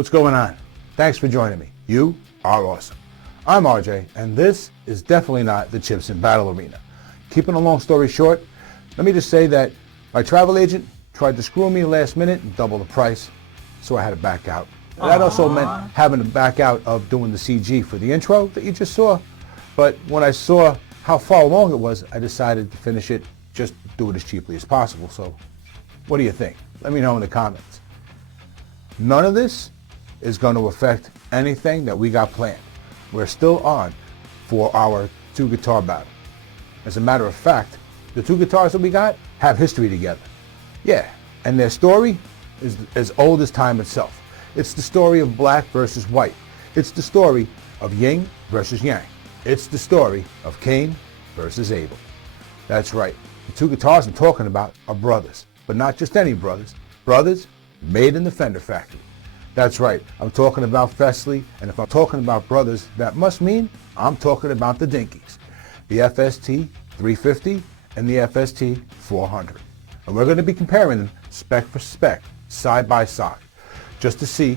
What's going on? Thanks for joining me. You are awesome. I'm RJ, and this is definitely not the Chips and Battle Arena. Keeping a long story short, let me just say that my travel agent tried to screw me last minute and double the price, so I had to back out. That also meant having to back out of doing the CG for the intro that you just saw. But when I saw how far along it was, I decided to finish it, just do it as cheaply as possible. So what do you think? Let me know in the comments. None of this is going to affect anything that we got planned. We're still on for our 2 guitar battle. As a matter of fact, the 2 guitars that we got have history together. Yeah, and their story is as old as time itself. It's the story of black versus white. It's the story of yin versus yang. It's the story of Cain versus Abel. That's right. The 2 guitars I'm talking about are brothers, but not just any brothers. Brothers made in the Fender factory. That's right. I'm talking about Fesley, and if I'm talking about brothers, that must mean I'm talking about the Dinkies, the FST 350 and the FST 400. And we're going to be comparing them spec for spec, side by side, just to see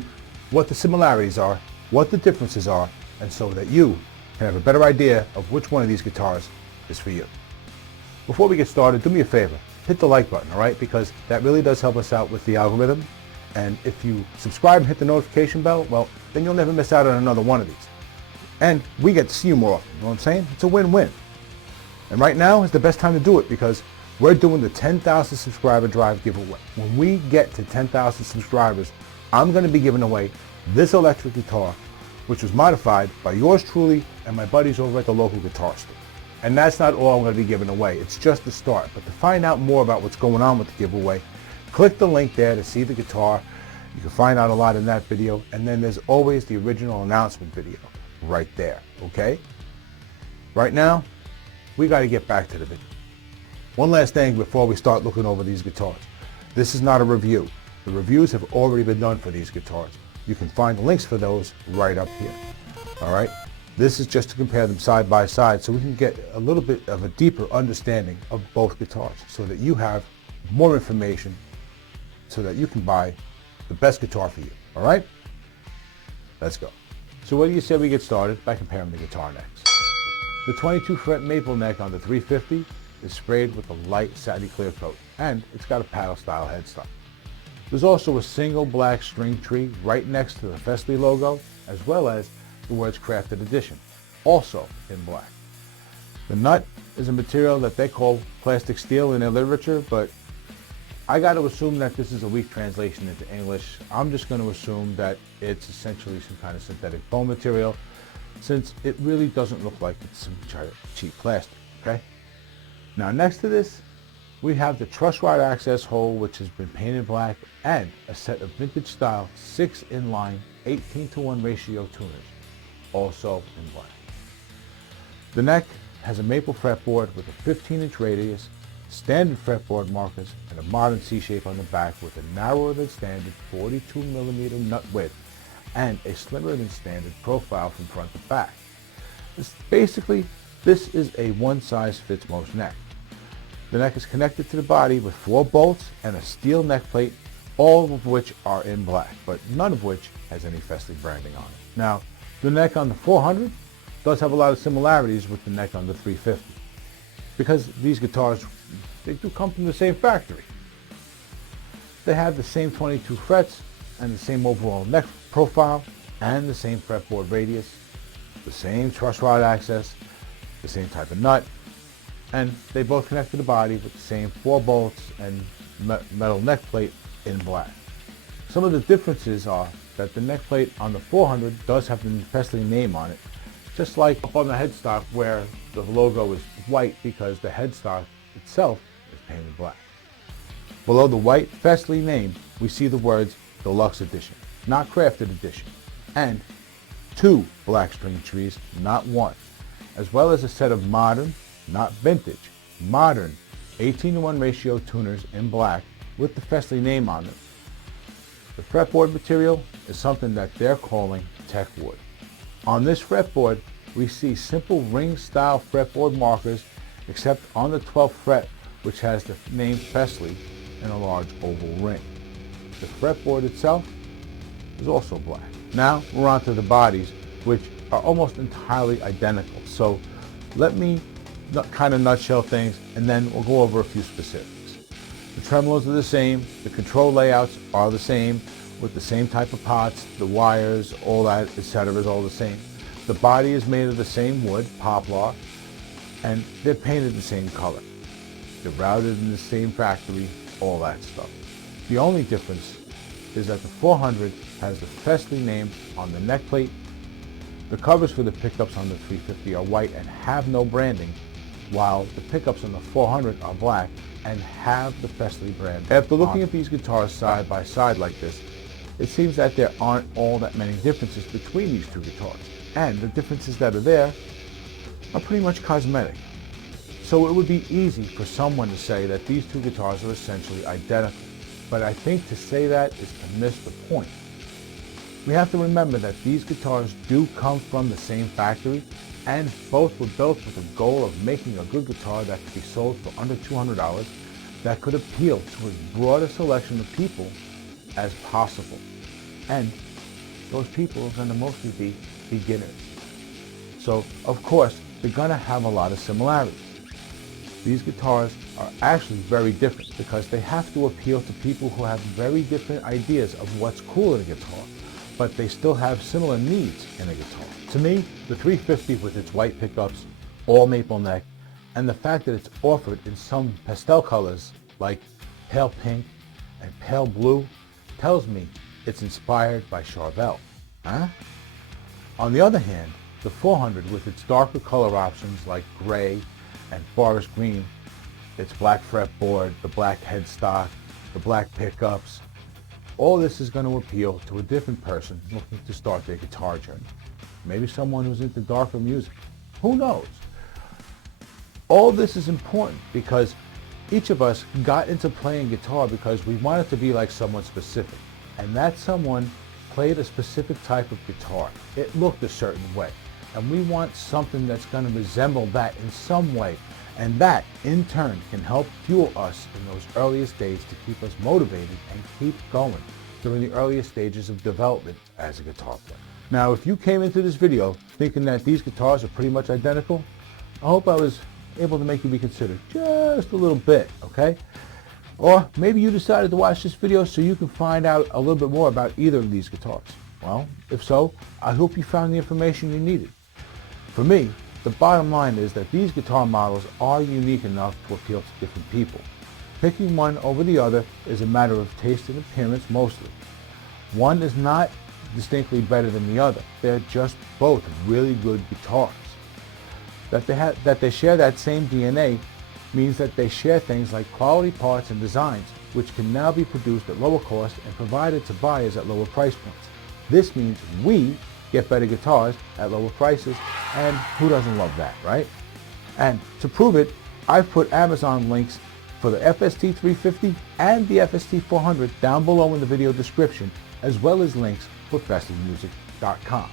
what the similarities are, what the differences are, and so that you can have a better idea of which one of these guitars is for you. Before we get started, do me a favor, hit the like button, all right? Because that really does help us out with the algorithm. And if you subscribe and hit the notification bell, well, then you'll never miss out on another one of these. And we get to see you more often, you know what I'm saying? It's a win-win. And right now is the best time to do it because we're doing the 10,000 subscriber drive giveaway. When we get to 10,000 subscribers, I'm going to be giving away this electric guitar, which was modified by yours truly and my buddies over at the local guitar store. And that's not all I'm going to be giving away. It's just the start. But to find out more about what's going on with the giveaway, click the link there to see the guitar. You can find out a lot in that video. And then there's always the original announcement video right there, okay? Right now, we got to get back to the video. One last thing before we start looking over these guitars. This is not a review. The reviews have already been done for these guitars. You can find the links for those right up here, all right? This is just to compare them side by side so we can get a little bit of a deeper understanding of both guitars so that you have more information so that you can buy the best guitar for you, all right? Let's go. So what do you say we get started by comparing the guitar necks? The 22 fret maple neck on the 350 is sprayed with a light satin clear coat, and it's got a paddle style headstock. There's also a single black string tree right next to the Fesley logo, as well as the words Crafted Edition, also in black. The nut is a material that they call plastic steel in their literature, but I got to assume that this is a weak translation into English. I'm just going to assume that it's essentially some kind of synthetic foam material, since it really doesn't look like it's some cheap plastic, okay? Now next to this, we have the truss rod access hole, which has been painted black, and a set of vintage style 6 inline 18:1 ratio tuners, also in black. The neck has a maple fretboard with a 15-inch radius, standard fretboard markers, and a modern C-shape on the back with a narrower than standard 42mm nut width and a slimmer than standard profile from front to back. This is a one-size-fits-most neck. The neck is connected to the body with 4 bolts and a steel neck plate, all of which are in black, but none of which has any Fesley branding on it. Now, the neck on the 400 does have a lot of similarities with the neck on the 350 because these guitars, they do come from the same factory. They have the same 22 frets and the same overall neck profile and the same fretboard radius, the same truss rod access, the same type of nut, and they both connect to the body with the same 4 bolts and metal neck plate in black. Some of the differences are that the neck plate on the 400 does have the Fesley name on it, just like up on the headstock where the logo is white because the headstock itself is painted black. Below the white Fesley name, we see the words Deluxe Edition, not Crafted Edition, and 2 black string trees, not 1, as well as a set of modern, not vintage, modern 18:1 ratio tuners in black with the Fesley name on them. The fretboard material is something that they're calling tech wood. On this fretboard, we see simple ring-style fretboard markers, except on the 12th fret, which has the name Fesley in a large oval ring. The fretboard itself is also black. Now we're on to the bodies, which are almost entirely identical. So let me kind of nutshell things, and then we'll go over a few specifics. The tremolos are the same, the control layouts are the same, with the same type of pots, the wires, all that, etc. is all the same. The body is made of the same wood, poplar, and they're painted the same color. They're routed in the same factory, all that stuff. The only difference is that the 400 has the Fesley name on the neck plate. The covers for the pickups on the 350 are white and have no branding, while the pickups on the 400 are black and have the Fesley brand. After looking at these guitars side by side like this, it seems that there aren't all that many differences between these two guitars. And the differences that are there are pretty much cosmetic. So it would be easy for someone to say that these two guitars are essentially identical. But I think to say that is to miss the point. We have to remember that these guitars do come from the same factory, and both were built with the goal of making a good guitar that could be sold for under $200, that could appeal to as broad a selection of people as possible. And those people are going to mostly be beginners. So, of course, they're going to have a lot of similarities. These guitars are actually very different because they have to appeal to people who have very different ideas of what's cool in a guitar, but they still have similar needs in a guitar. To me, the 350 with its white pickups, all maple neck, and the fact that it's offered in some pastel colors like pale pink and pale blue tells me it's inspired by Charvel. Huh? On the other hand, the 400 with its darker color options like gray and forest green, its black fretboard, the black headstock, the black pickups, all this is going to appeal to a different person looking to start their guitar journey. Maybe someone who's into darker music. Who knows? All this is important because each of us got into playing guitar because we wanted to be like someone specific. And that someone played a specific type of guitar. It looked a certain way. And we want something that's going to resemble that in some way. And that, in turn, can help fuel us in those earliest days to keep us motivated and keep going during the earliest stages of development as a guitar player. Now, if you came into this video thinking that these guitars are pretty much identical, I hope I was able to make you reconsider just a little bit, okay? Or maybe you decided to watch this video so you can find out a little bit more about either of these guitars. Well, if so, I hope you found the information you needed. For me, the bottom line is that these guitar models are unique enough to appeal to different people. Picking one over the other is a matter of taste and appearance mostly. One is not distinctly better than the other. They're just both really good guitars. That they share that same DNA means that they share things like quality parts and designs, which can now be produced at lower cost and provided to buyers at lower price points. This means we get better guitars at lower prices, and who doesn't love that, right? And to prove it, I've put Amazon links for the FST 350 and the FST 400 down below in the video description, as well as links for fesleymusic.com.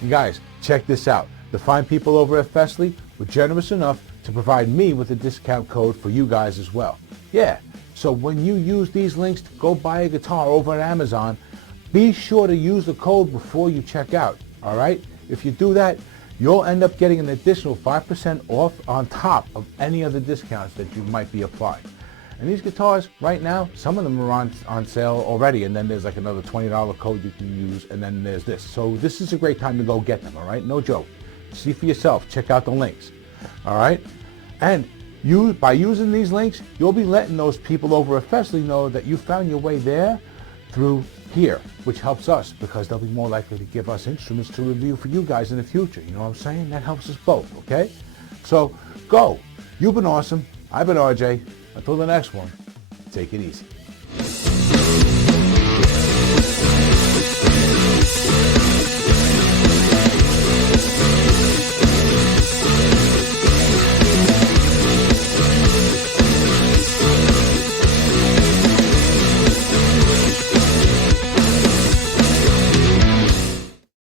And guys, check this out. The fine people over at Fesley were generous enough to provide me with a discount code for you guys as well. Yeah, so when you use these links to go buy a guitar over at Amazon, be sure to use the code before you check out, all right? If you do that, you'll end up getting an additional 5% off on top of any other discounts that you might be applied. And these guitars, right now, some of them are on sale already, and then there's like another $20 code you can use, and then there's this. So this is a great time to go get them, all right? No joke. See for yourself. Check out the links, all right? And by using these links, you'll be letting those people over at Fesley know that you found your way there through here, which helps us because they'll be more likely to give us instruments to review for you guys in the future. You know what I'm saying? That helps us both, okay? So go. You've been awesome. I've been RJ. Until the next one, take it easy.